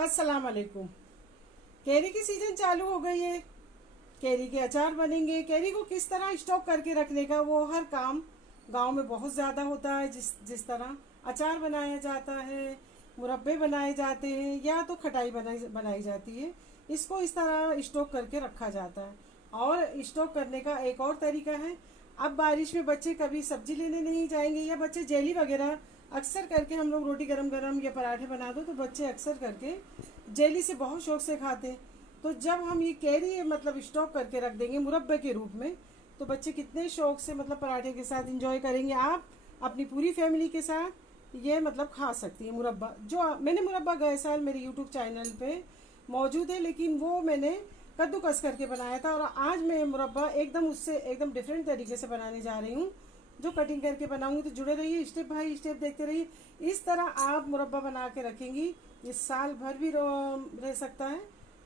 अस्सलाम वालेकुम। कैरी की सीजन चालू हो गई है। कैरी के अचार बनेंगे। कैरी को किस तरह स्टॉक करके रखने का वो हर काम गांव में बहुत ज़्यादा होता है। जिस जिस तरह अचार बनाया जाता है, मुरब्बे बनाए जाते हैं या तो खटाई बनाई बनाई जाती है, इसको इस तरह स्टॉक करके रखा जाता है। और स्टॉक करने का एक और तरीका है। अब बारिश में बच्चे कभी सब्जी लेने नहीं जाएंगे या बच्चे जेली वगैरह अक्सर करके, हम लोग रोटी गरम गरम या पराठे बना दो तो बच्चे अक्सर करके जेली से बहुत शौक से खाते हैं। तो जब हम ये कैरी मतलब स्टॉक करके रख देंगे मुरब्बे के रूप में, तो बच्चे कितने शौक से मतलब पराठे के साथ इंजॉय करेंगे। आप अपनी पूरी फैमिली के साथ ये मतलब खा सकती है मुरब्बा। जो मैंने मुरब्बा गए साल मेरे यूट्यूब चैनल पे मौजूद है, लेकिन वो मैंने कद्दूकस करके बनाया था। और आज मैं मुरब्बा एकदम उससे एकदम डिफरेंट तरीके से बनाने जा रही हूँ, जो कटिंग करके बनाऊंगी। तो जुड़े रहिए, स्टेप बाय स्टेप देखते रहिए। इस तरह आप मुरब्बा बना के रखेंगी, ये साल भर भी रह सकता है।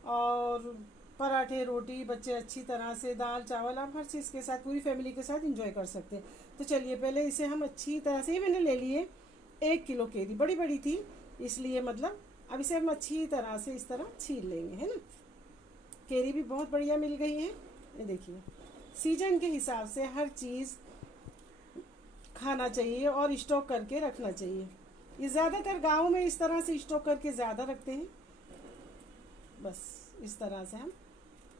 और पराठे, रोटी, बच्चे अच्छी तरह से दाल चावल आप हर चीज़ के साथ पूरी फैमिली के साथ इंजॉय कर सकते हैं। तो चलिए पहले इसे हम अच्छी तरह से, मैंने ले लिए 1 किलो कैरी, बड़ी बड़ी थी इसलिए मतलब। अब इसे हम अच्छी तरह से इस तरह छील लेंगे, है ना। कैरी भी बहुत बढ़िया मिल गई है। ये देखिए, सीजन के हिसाब से हर चीज़ खाना चाहिए और स्टॉक करके रखना चाहिए। ये ज़्यादातर गाँव में इस तरह से स्टॉक करके ज़्यादा रखते हैं। बस इस तरह से हम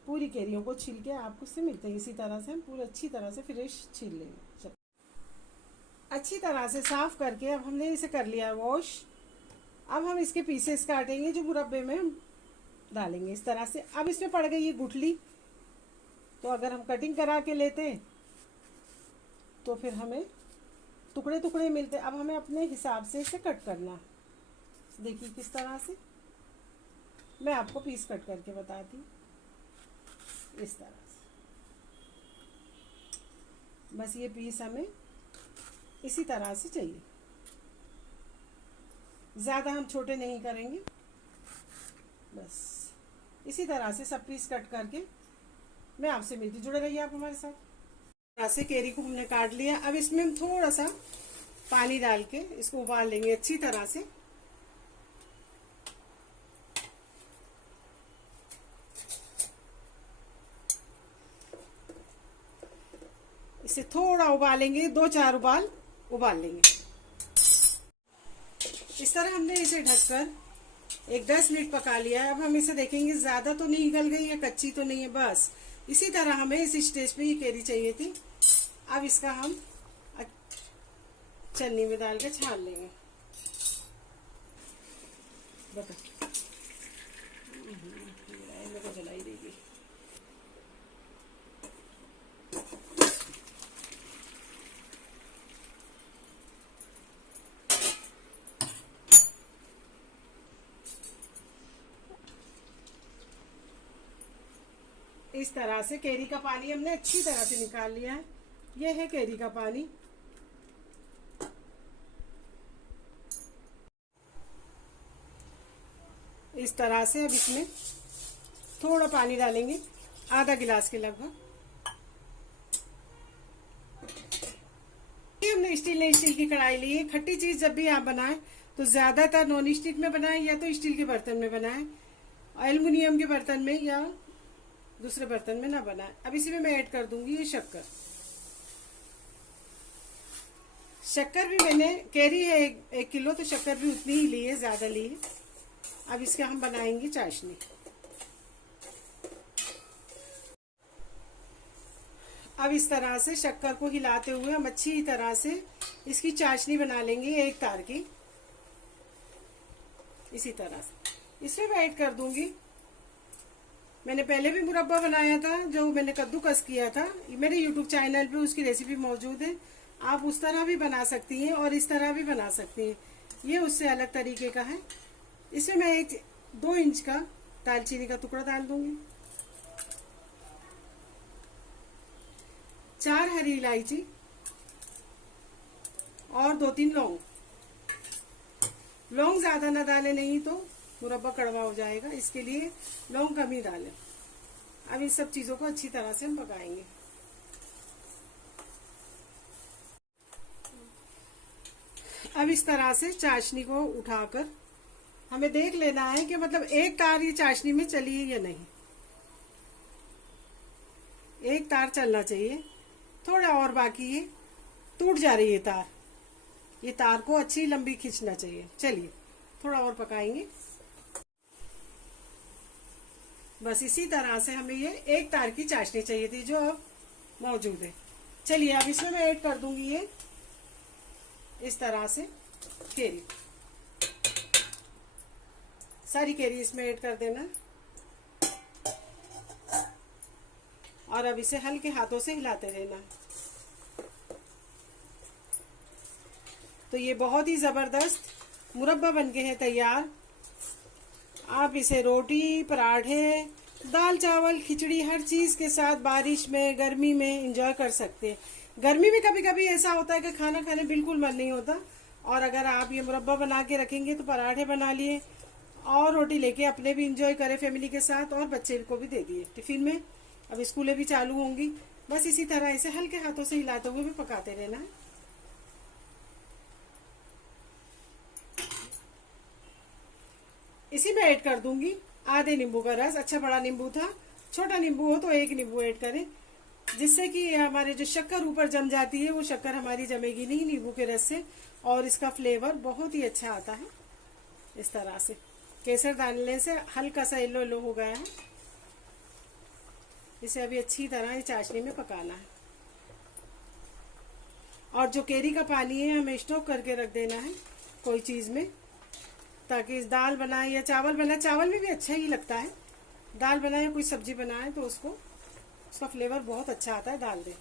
पूरी कैरियों को छील के आपको से मिलते हैं। इसी तरह से हम पूरी अच्छी तरह से फ्रेश छील लेंगे। अच्छी तरह से साफ करके अब हमने इसे कर लिया है वॉश। अब हम इसके पीसेस काटेंगे जो मुरब्बे में हम डालेंगे इस तरह से। अब इसमें पड़ गई ये गुठली, तो अगर हम कटिंग करा के लेते तो फिर हमें टुकड़े टुकड़े मिलते। अब हमें अपने हिसाब से इसे कट करना। देखिए किस तरह से मैं आपको पीस कट करके बताती हूँ। इस तरह से बस ये पीस हमें इसी तरह से चाहिए, ज़्यादा हम छोटे नहीं करेंगे। बस इसी तरह से सब पीस कट करके मैं आपसे मिलती। जुड़े रहिए आप हमारे साथ। ऐसे कैरी को हमने काट लिया। अब इसमें हम थोड़ा सा पानी डाल के इसको उबाल लेंगे अच्छी तरह से। इसे थोड़ा उबालेंगे, 2-4 उबाल लेंगे। इस तरह हमने इसे ढककर एक 10 मिनट पका लिया है। अब हम इसे देखेंगे ज़्यादा तो नहीं गल गई या कच्ची तो नहीं है। बस इसी तरह हमें इस स्टेज पे ये कैरी चाहिए थी। अब इसका हम चन्नी में डाल के छान लेंगे। बता मेरे को जलाई देगी। इस तरह से कैरी का पानी हमने अच्छी तरह से निकाल लिया है। यह है कैरी का पानी। इस तरह से अब इसमें थोड़ा पानी डालेंगे, आधा गिलास के लगभग। हमने स्टील की कढ़ाई ली है। खट्टी चीज जब भी आप बनाएं तो ज्यादातर नॉन स्टिक में बनाएं या तो स्टील के बर्तन में बनाएं, एल्युमिनियम के बर्तन में या दूसरे बर्तन में ना बनाएं। अब इसी में मैं ऐड कर दूंगी ये शक्कर। शक्कर भी मैंने, कैरी है 1 किलो तो शक्कर भी उतनी ही ली है, ज्यादा ली है। अब इसका हम बनाएंगे चाशनी। अब इस तरह से शक्कर को हिलाते हुए हम अच्छी तरह से इसकी चाशनी बना लेंगे एक तार की। इसी तरह से इसमें मैं ऐड कर दूंगी, मैंने पहले भी मुरब्बा बनाया था जो मैंने कद्दूकस किया था, मेरे यूट्यूब चैनल पे उसकी रेसिपी मौजूद है। आप उस तरह भी बना सकती हैं और इस तरह भी बना सकती हैं, ये उससे अलग तरीके का है। इसमें मैं 2 इंच का दालचीनी का टुकड़ा डाल दूंगी, 4 हरी इलायची और 2-3 लौंग। लौंग ज्यादा ना डालें, नहीं तो मुरब्बा कड़वा हो जाएगा, इसके लिए लौंग कम ही डालें। अब इन सब चीजों को अच्छी तरह से हम पकाएंगे। अब इस तरह से चाशनी को उठाकर हमें देख लेना है कि मतलब एक तार ये चाशनी में चली है या नहीं। एक तार चलना चाहिए, थोड़ा और बाकी है, टूट जा रही है तार। ये तार को अच्छी लंबी खींचना चाहिए। चलिए थोड़ा और पकाएंगे। बस इसी तरह से हमें ये एक तार की चाशनी चाहिए थी जो अब मौजूद है। चलिए अब इसमें मैं ऐड कर दूंगी ये इस तरह से केरी। सारी केरी इसमें ऐड कर देना और अब इसे हल्के हाथों से हिलाते रहना। तो ये बहुत ही जबरदस्त मुरब्बा बनके है तैयार। आप इसे रोटी, पराठे, दाल चावल, खिचड़ी हर चीज के साथ बारिश में, गर्मी में एंजॉय कर सकते हैं। गर्मी में कभी कभी ऐसा होता है कि खाना खाने बिल्कुल मन नहीं होता, और अगर आप ये मुरब्बा बना के रखेंगे तो पराठे बना लिए और रोटी लेके अपने भी एंजॉय करें फैमिली के साथ, और बच्चे को भी दे दिए टिफिन में। अब स्कूलें भी चालू होंगी। बस इसी तरह इसे हल्के हाथों से हिलाते हुए भी पकाते रहना है। इसी में ऐड कर दूंगी आधे नींबू का रस। अच्छा बड़ा नींबू था, छोटा नींबू हो तो एक नींबू ऐड करें, जिससे कि हमारे जो शक्कर ऊपर जम जाती है वो शक्कर हमारी जमेगी नहीं नींबू के रस से, और इसका फ्लेवर बहुत ही अच्छा आता है। इस तरह से केसर डालने से हल्का सा येलो येलो हो गया है। इसे अभी अच्छी तरह इस चाशनी में पकाना है, और जो केरी का पानी है हमें स्टोक करके रख देना है कोई चीज में, ताकि इस दाल बनाए या चावल बनाए, चावल में भी अच्छा ही लगता है। दाल बनाए, कोई सब्जी बनाए तो उसका फ्लेवर बहुत अच्छा आता है दाल में।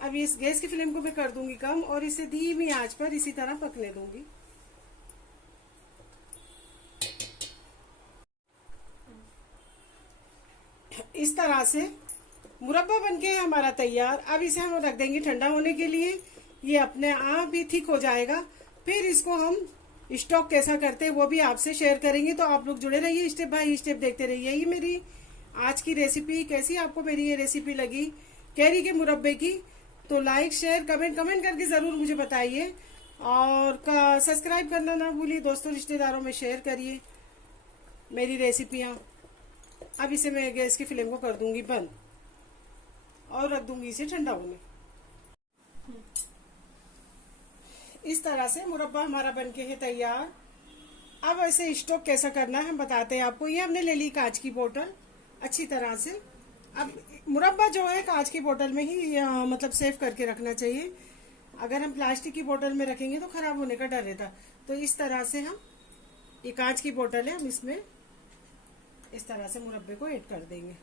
अब इस गैस की फ्लेम को मैं कर दूंगी कम, और इसे धीमी आंच पर इसी तरह पकने दूंगी। इस तरह से मुरब्बा बनके हमारा तैयार। अब इसे हम रख देंगे ठंडा होने के लिए। ये अपने आप ही ठीक हो जाएगा। फिर इसको हम स्टॉक कैसा करते हैं वो भी आपसे शेयर करेंगे, तो आप लोग जुड़े रहिए, स्टेप बाय स्टेप देखते रहिए। ये मेरी आज की रेसिपी कैसी आपको मेरी ये रेसिपी लगी कैरी के मुरब्बे की, तो लाइक शेयर कमेंट करके जरूर मुझे बताइए, और सब्सक्राइब करना ना भूलिए। दोस्तों रिश्तेदारों में शेयर करिए मेरी रेसिपियाँ। अब इसे मैं गैस की फ्लेम को कर दूंगी बंद, और रख दूंगी इसे ठंडा होने। इस तरह से मुरब्बा हमारा बनके है तैयार। अब ऐसे स्टोक कैसा करना है हम बताते हैं आपको। ये हमने ले ली कांच की बोतल अच्छी तरह से। अब मुरब्बा जो है कांच की बोतल में ही मतलब सेव करके रखना चाहिए। अगर हम प्लास्टिक की बोतल में रखेंगे तो खराब होने का डर रहता। तो इस तरह से हम, ये कांच की बोतल है, हम इसमें इस तरह से मुरब्बे को ऐड कर देंगे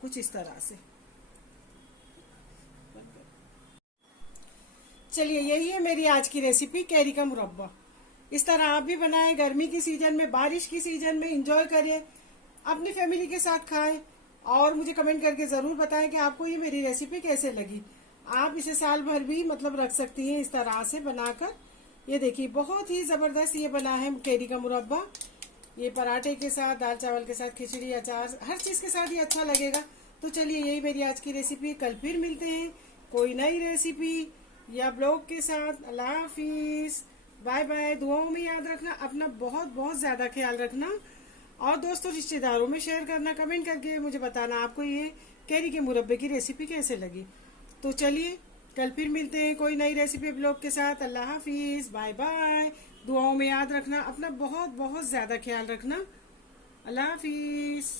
कुछ इस तरह से। चलिए यही है मेरी आज की रेसिपी कैरी का मुरब्बा। इस तरह आप भी बनाएं, गर्मी की सीजन में, बारिश की सीजन में एंजॉय करें, अपनी फैमिली के साथ खाएं, और मुझे कमेंट करके जरूर बताएं कि आपको ये मेरी रेसिपी कैसे लगी। आप इसे साल भर भी मतलब रख सकती हैं इस तरह से बनाकर। ये देखिए बहुत ही जबरदस्त ये बना है कैरी का मुरब्बा। ये पराठे के साथ, दाल चावल के साथ, खिचड़ी, अचार, हर चीज के साथ ये अच्छा लगेगा। तो चलिए यही मेरी आज की रेसिपी। कल फिर मिलते हैं कोई नई रेसिपी या ब्लॉग के साथ। अल्लाह हाफिज, बाय बाय। दुआओं में याद रखना, अपना बहुत बहुत ज्यादा ख्याल रखना, और दोस्तों रिश्तेदारों में शेयर करना, कमेंट करके मुझे बताना आपको ये कैरी के मुरब्बे की रेसिपी कैसे लगी। तो चलिए कल फिर मिलते हैं कोई नई रेसिपी ब्लॉग के साथ। अल्लाह हाफिज, बाय बाय। दुआओं में याद रखना, अपना बहुत बहुत ज्यादा ख्याल रखना। अल्लाह हाफिज।